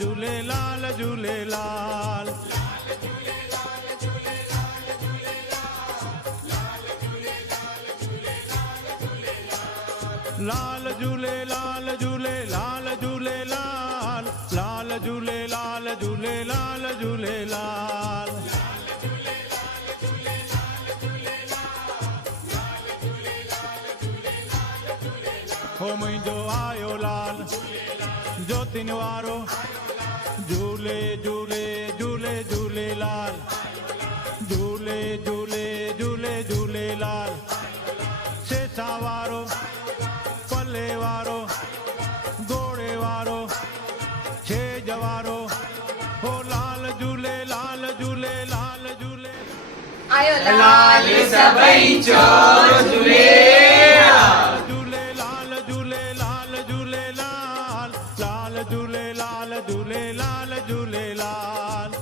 झूलेलाल झूलेलाल लाल झूलेलाल झूलेलाल झूलेलाल लाल झूलेलाल झूलेलाल झूलेलाल हो मुंहिंजो आयो लाल ज्योतिन वारो झूले झूले झूले झूलेलाल झूले झूले झूले झूलेलाल सेसा वारो पले वारो घोड़े वारो छेज वारो हो लाल झूले लाल झूले लाल झूले आयो लाल सभई चो झूले झूले लाल झूले लाल झूले लाल लाल झूले लाल झूले लाल झूले लाल